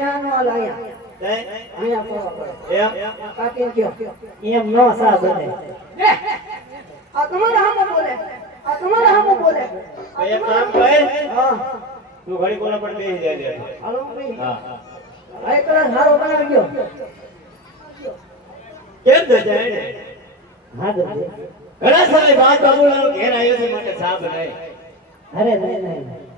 અહીંયા નો લાયા અહીંયા પોવા પડે કાકી કયો એમ નો સા બને આ તમારા હામો બોલે આ તમારા હામો બોલે એક કામ કર હા તું ઘડી કોલા પર બેસી જાય હાલો ભાઈ હા આ કલા સારો બનાવી ગયો કેમ જાય ને હા દે ઘણા સમય બાદ બાબુલાલ ઘેર આવ્યો છે માટે ચા બનાવી અરે નહીં નહીં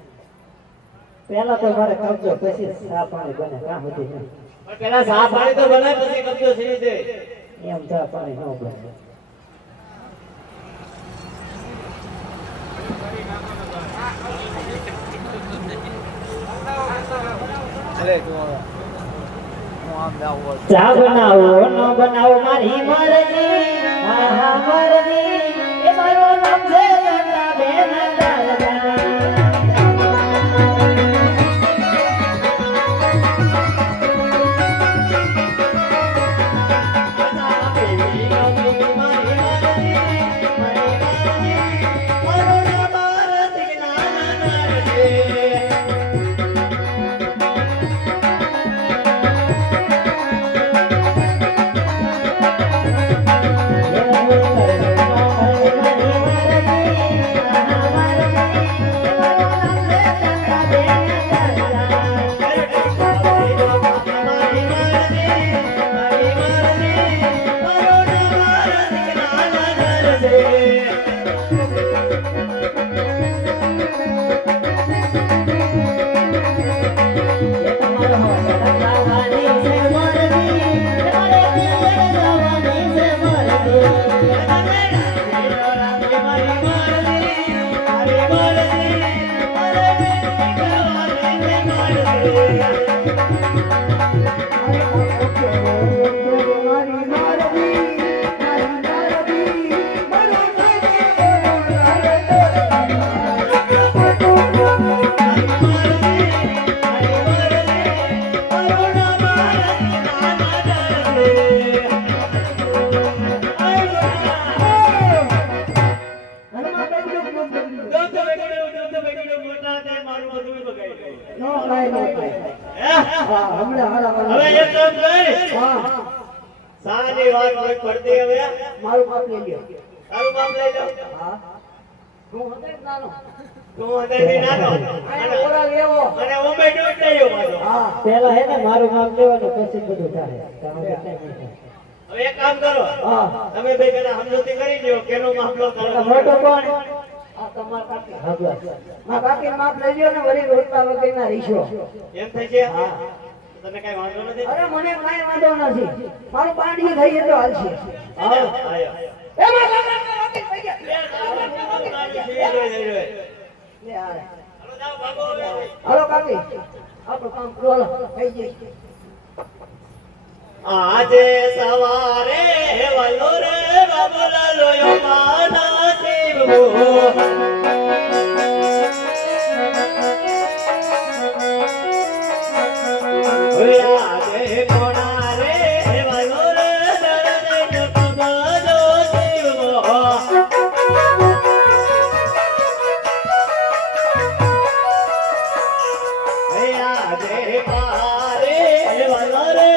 પેલા તો મારે કબજો પછી ચા પાણી બને કામ હતી નહીં પણ પેલા ચા પાણી તો બનાય પછી કબજો થઈ છે એમ ચા પાણી ન બને ચા બનાવો ન બનાવો મારી મરજી હા મરજી એ મારો નામ છે ગંગા બેન હવે એક કામ કર હા સાની વાત કોઈ પડતી હવે મારું બાપ લઈ લ્યો તારું બાપ લઈ લો હા હું હતો જ નાનો તું અંદરથી નાનો આને ઓરા લેવો અને હું બેઠો જ નહી મારો હા પેલા હે ને મારું નામ લેવાનું પછી બધું થાય તમે કેટલા નહીં થાય હવે એક કામ કરો હા તમે બે પેલા સમજૂતી કરી લ્યો કેનો મામલો કરો મોટો કોણ આ તમાર કાકી હાગવા માં કાકી માપ લઈ લ્યો ને વળી રોટલા વગર ના રીશો એમ થઈ છે તને કઈ વાંધો નથી અરે મને કાઈ વાંધો નથી મારું પાણી થઈ એટલે હાલશે આયો એ માં કાકા રોટી થઈ ગયા લે આ હાલો કાકી આપણું કામ કરો થઈ જાય આજે સવારે વલો રે બાબુલાલો યો માના શિવવો આજે કોણા રે વલો રે દરદે કબજો શિવવો આજે પારે વલો રે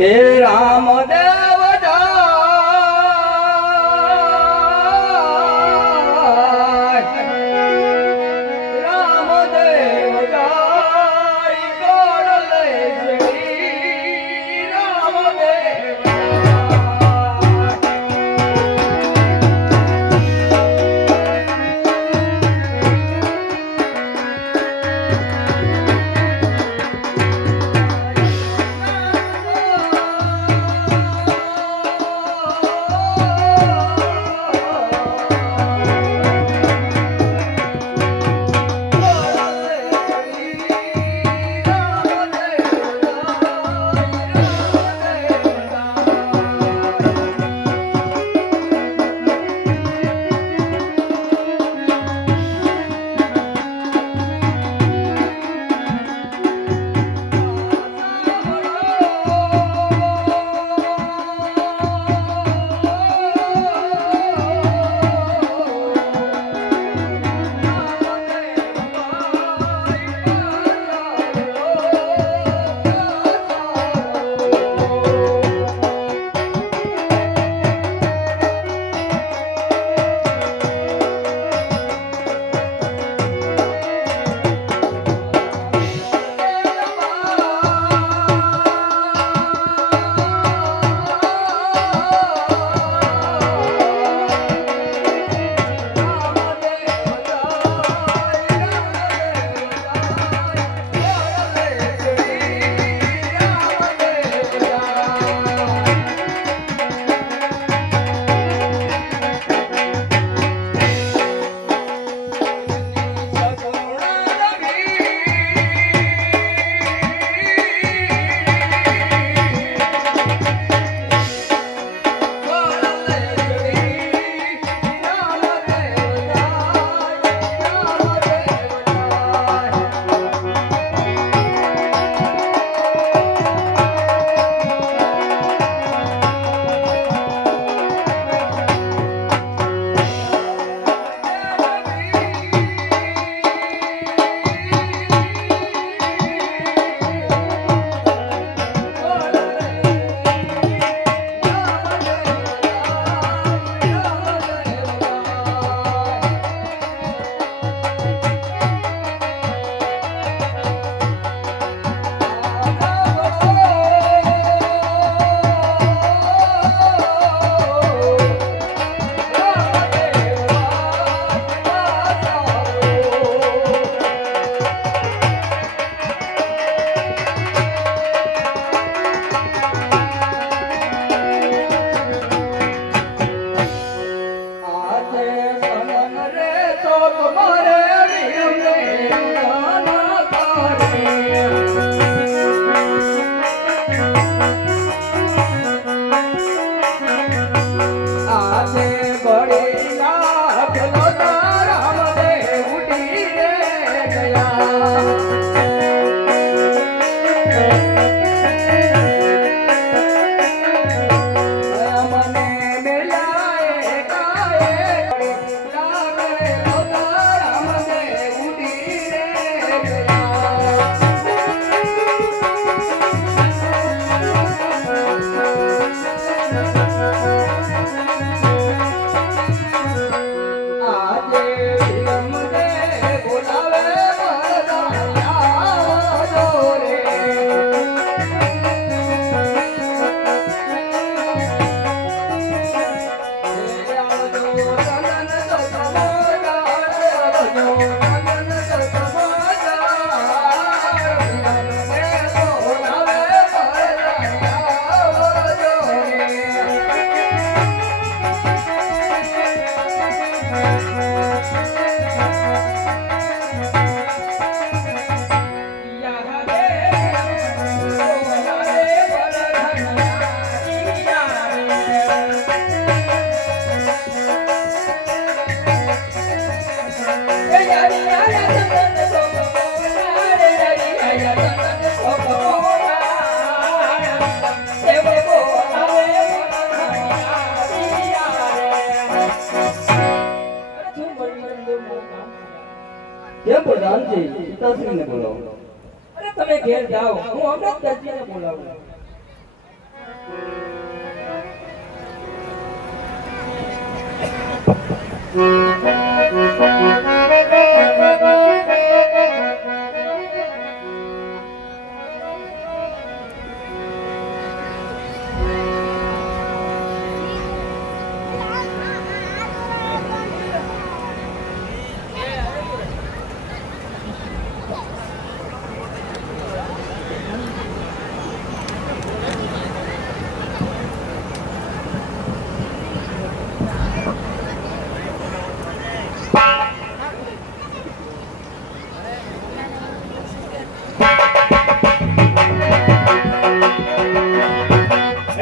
હે રામદેવ રામદેવ પ્રધાનજી પિતાશ્રીને બોલાવો. અરે તમે ઘેર જાઓ, હું હમણાં જ દરજીને બોલાવું.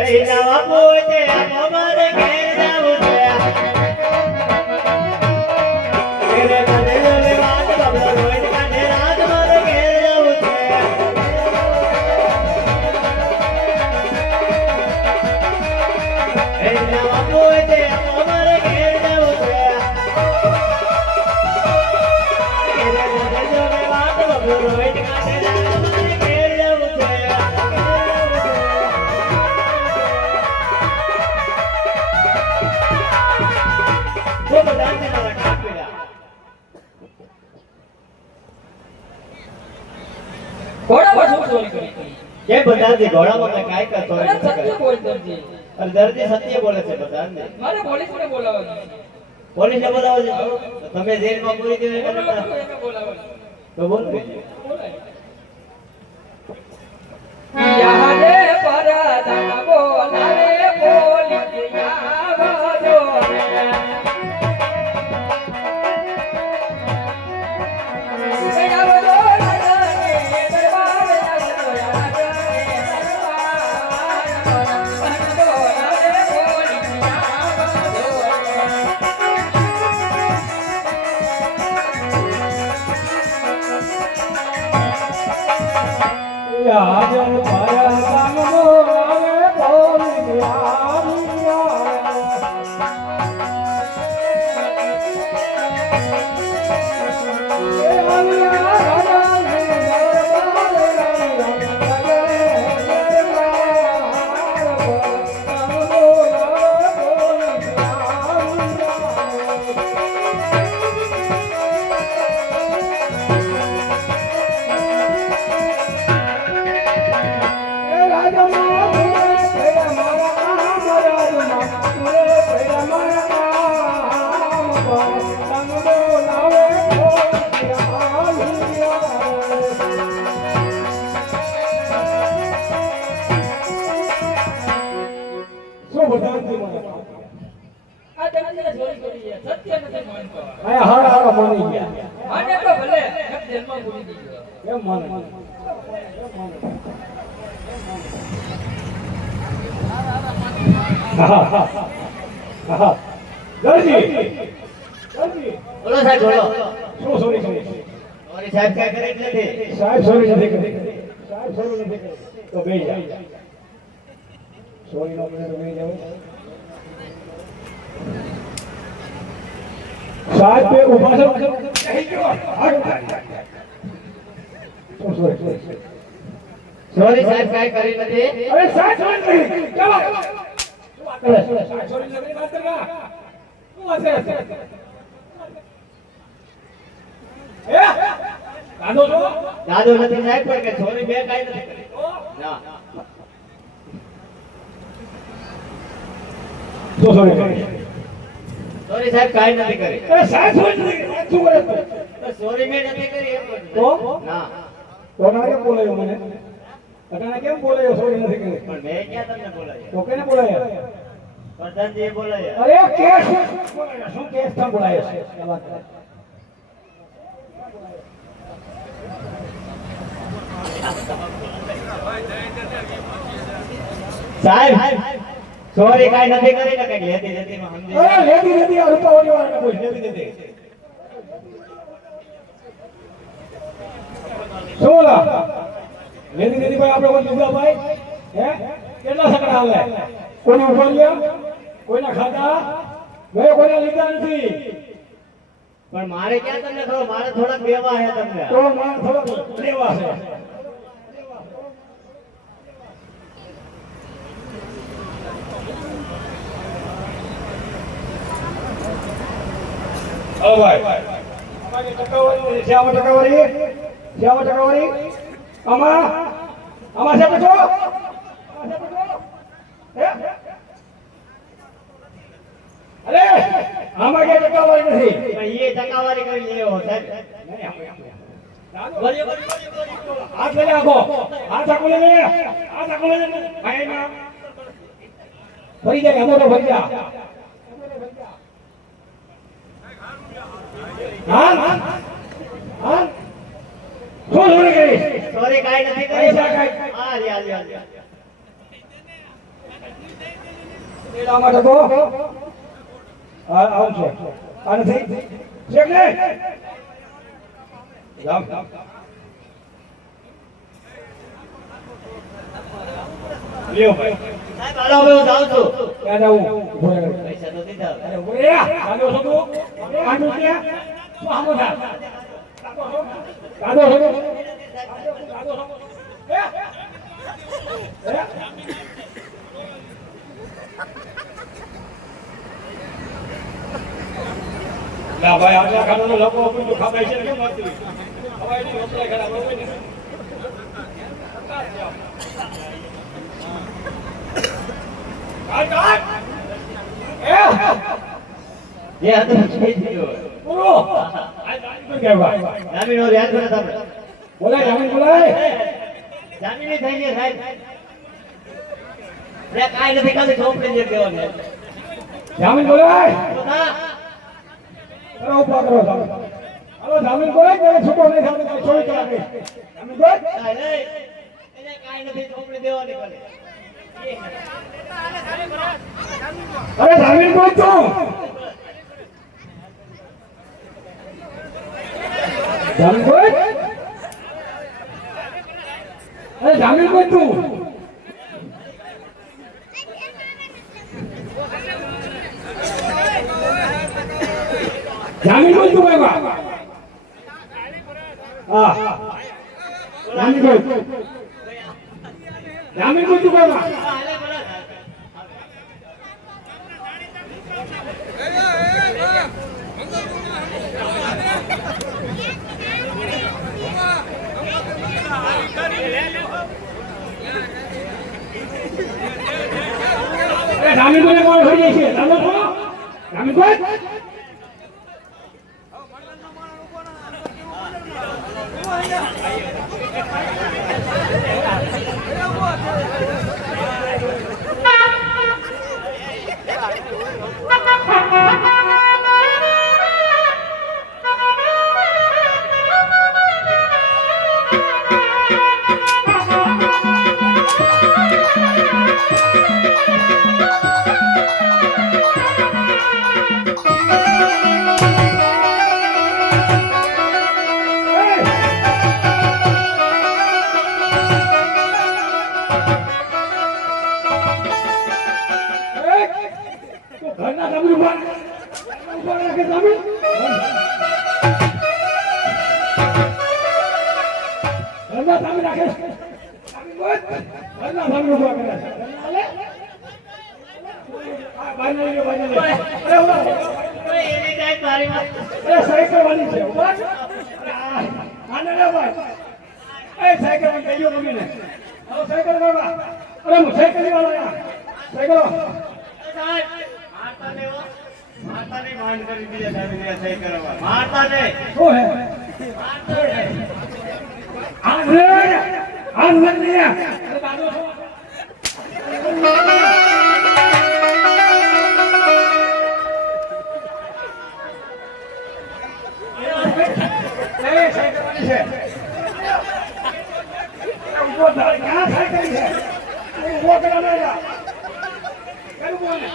એ નવા પોતે અમારે ઘેર જાવું છે. ઘેરે મને વાત બબલો રોજ કાઢે રાત મારે ઘેર જાવું છે. એ નવા પોતે અમારે ઘેર જાવું છે. ઘેરે મને વાત બબલો રોજ કાઢે રાત મારે ઘેર જાવું છે. वो बता देना लगा पीड़ा ઘોડામાં શું ચોરી કરી? ये बता दे घोड़ा में काय का અરે चोरी સત્ય करे બોલ દરજી. और दर्दी सत्य बोले छे बता दे મારે પોલીસને બોલાવવાની. पुलिस ने बोलावो छे तो તમે જેલ માં પૂરી દેવી કરતા એને બોલાવવાની. તો બોલ બોલાય. યાદે પરદાન બોલાવે પોલીસ આવજો રે. આ દરજીને ચોરી કરી છે. સત્ય નથી માનતો. માને તો ભલે એક જેલમાં પૂરી દીધો. બોલો સાહેબ બોલો શું સોરી સોરી તમારી સાહેબ काय કરે એટલે છે સાહેબ સોરી નથી કરી સાહેબ સોરી નથી કરી તો બેહી જા સોરી નો મને તો બેહી જાવ સાહેબ पे ऊपर से સોરી સોરી સાહેબ काय કરી નથી अरे साहब सोरी नहीं क्या बात है साहब सोरी नहीं बात कर रहा तू ऐसे ए दादो जो દાદો નથી સાહેબ પણ કે સોરી બે કાઈ નથી કરી ના तो सोरी સોરી સાહેબ કાઈ નથી કરી अरे साहब सोरी नहीं तू करे તો સોરી મે નથી કરી એમ तो ના तो ना क्या बोले मैंने अटाने કેમ બોલે સોરી નથી કરી પણ મેં ક્યાં તમને બોલાયા તો કેને બોલાયા પ્રધાનજીએ બોલાયા અરે કેસ બોલાયા શું કેસ તા બોલાયા છે क्या बात है સાહેબ સોરી કાઈ નથી કરી ને કઈ લેતી લેતી માં સમજી अरे लेती लेती और तो होने वाला कुछ लेती लेती सोला लेती लेती भाई आप लोगों ने दुआ भाई हैं કેટલા સકડા હાલે કોને ઉભો લ્યો કોઈના ખાતા મેં કોઈને લીધા નથી પણ મારે ક્યાં તમને ખબર, મારે થોડાક બેવા છે તમને. તો માર થોડો લેવા છે. ઓ ભાઈ અમારી ટકાવારી શ્યામ ટકાવારી આમાં છે બેઠો અરે આમાં કે ટકાવારી નથી. પણ એ ટકાવારી કરી લેવો સાહેબ. હાથ લઈ આખો હાથ આખો લઈ ભાઈ ના ફરી જાય મોટો ફરી જા. હા શું સોરી કરી? સોરી કાઈ નથી કરી. પૈસા કાઈ હા લે લે લે. એલા માટે કો આવું છે આ નથી છે કે જામ લ્યો ભાઈ સાહેબ હાલો હવે હું જાઉં છું. ક્યાં જાવું? ઉભો રહે. પૈસા તો દીધા. અરે ઉભો રહે. કાંદો છો તું? કાંદો ક્યાં? તું આમો થા. કાંદો છો? ના ભાઈ આટલા ખાવાનો લોકો આપણું ખાવાય છે કેમ નથી? ખવાય નહીં વપરાય ખરા બરોબર ને? જે હતું થઈ ગયું. પૂરો આ કોઈ કહેવા જામીન ઓર યાદ કરે તમે. બોલાય જામીન બોલાય જામીન થઈ ગઈ સાહેબ. લે કાઈ નથી ખાલી ચોપડી જે દેવાનું. જામીન બોલાય તો ના કરો ઉપા કરો હાલો જામીન બોલાય કે છૂટો નહીં થાય તો 24 કલાક જામીન બોલ કાઈ નહીં. એને કાઈ નથી ચોપડી દેવાની ખાલી. અરે જામીન બોલ તું જામીન બોલ અરે જામીન બોલ તું જામીન બોલ તું બાબા હા જામીન બોલ જામીન બોલ તું બાબા જામીન બોલે કોણ થઈ જાય છે જામીન બોલો જામીન બોલ ઘરના જામીન ઉભા રાખે જામીન ઘરના જામીન રાખે ઘરના જામીન ઉભા કરે બાય નહીં અરે એની ટાઈમ તારી વાત. સાયકલ વાળી છે ઉભા આને રે ભાઈ એ સાયકલ માં કહીયો મમ્મીને આવો સાયકલ કરવા અરે હું સાયકલ વાળા સાયકલ સાહેબ મારતા નહીં હો. મારતા નહીં. માંડ કરી દીધા જામીન સહી કરવા. મારતા નહીં. શું હે મારતા નહીં. આ રે આ રે અરે દાદો છો એ સાયકલ વાળી છે ઉભો થાય ક્યાં સાયકલ છે ઉભો કરા ના જા કેમ બોલે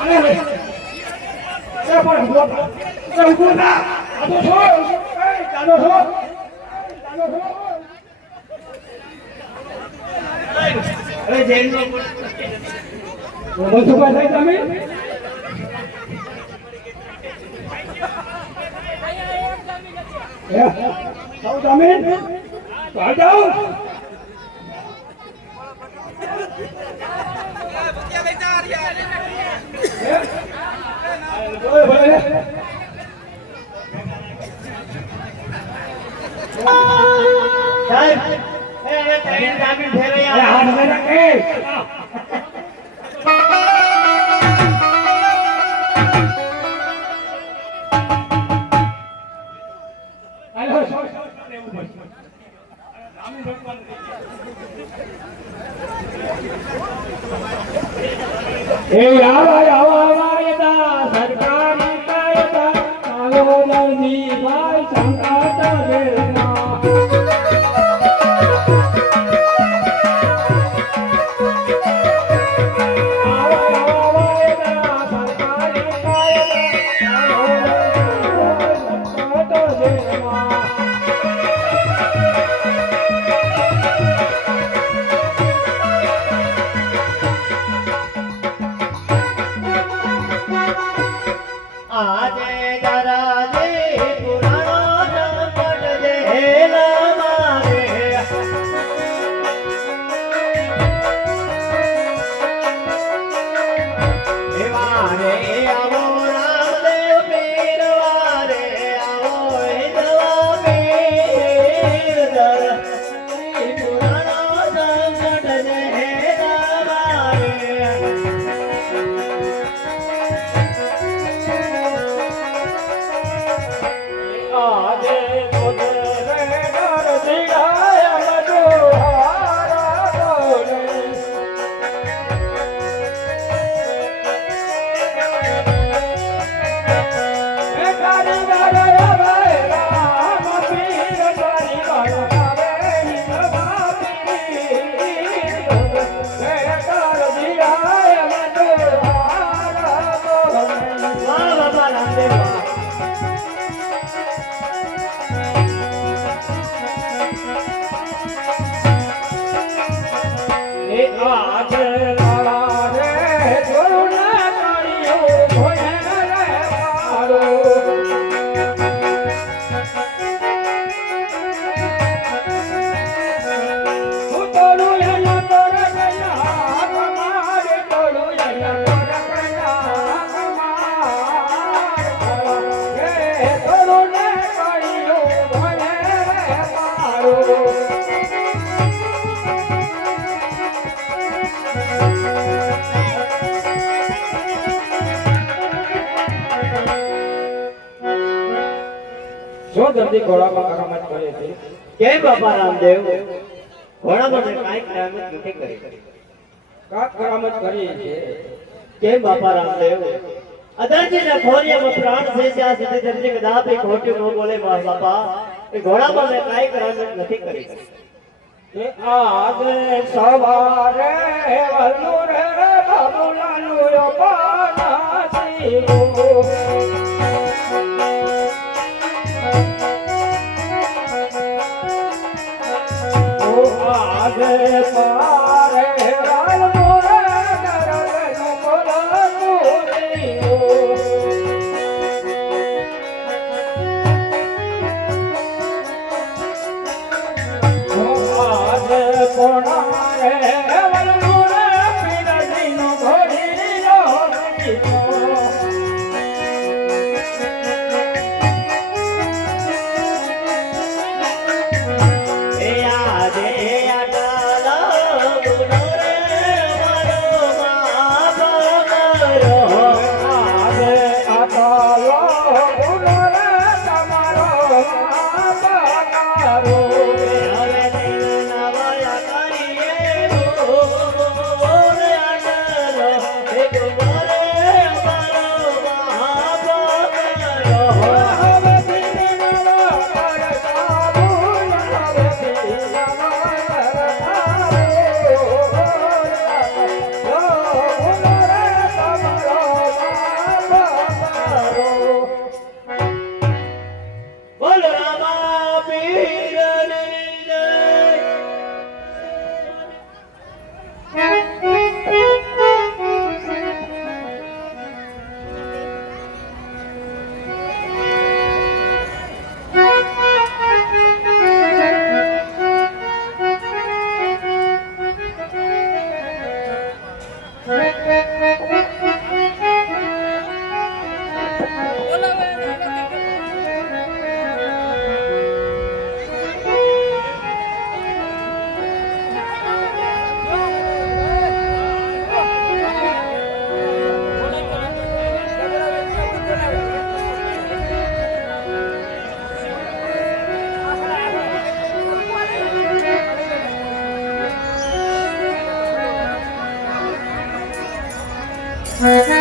અરે રે એ પણ ઉભો થા એ ઉભો થા દાદો છો એ દાદો છો દાદો છો અરે જેલમાં મનસુખભાઈ સાહેબ તમે જાઓ તમે જાઓ સાહેબ એ હવે ત્રણ જામીન ફેરવ્યા હાથ મેરા કે એ આવા સરકારી કાયદા ચાલો નરજી ભાઈ સંકાતા વેરના આજે જરા જે પુરાણો જપટ જેલા મારે એવારે આવો રામદેવ પીર વારે આવો જવા પીર દર પુરાણો જપટ જેલા મારે આજે ગોદરે નર દિગાય મજો હારા ડોલે એ તારી ગારે આવે રામ પીર તારી ગારે આવે નિભાતી એ તાર દિગાય મજો હારા ડોલે વાહ બાબા રામદેવ વાહ એ આજે લાલા રે જોના કાળિયો ભોય રે મારો હું તોડું એના તોર ગયા કમારે તોડું એના તોર ગયા કમાર એ તોડું ને કાળિયો ભોય રે મારો જો દર્દી ઘોડામાં કરામત કરે છે કેમ બાપા રામદેવ ઘોડામાં કાંઈ કરામત નથી કરી કાક કરામત કરી છે કેમ બાપા રામદેવ અદરજીના ખોરિયામાં પ્રાણ છે ત્યાં સુધી દર્જી કદાપી ખોટું ન બોલે મારા બાપા એ ઘોડામાં મેં કાંઈ કરામત નથી કરી કે આજે સવારે વલુ રે બાબુલાનું પાના શીરો ઓ આજે પારે વલુ રે નરનું કોલાનું શીરો કોણા રે વલુ રે પીરજીનો ઘોડીલો કીધો એ આજે આટાલો ગુનો રે મારો બાપા મારો આજે આટાલો ગુનો રે તમારો બાપાકારો હવે દિલ નવાયા કરીએ Thank you.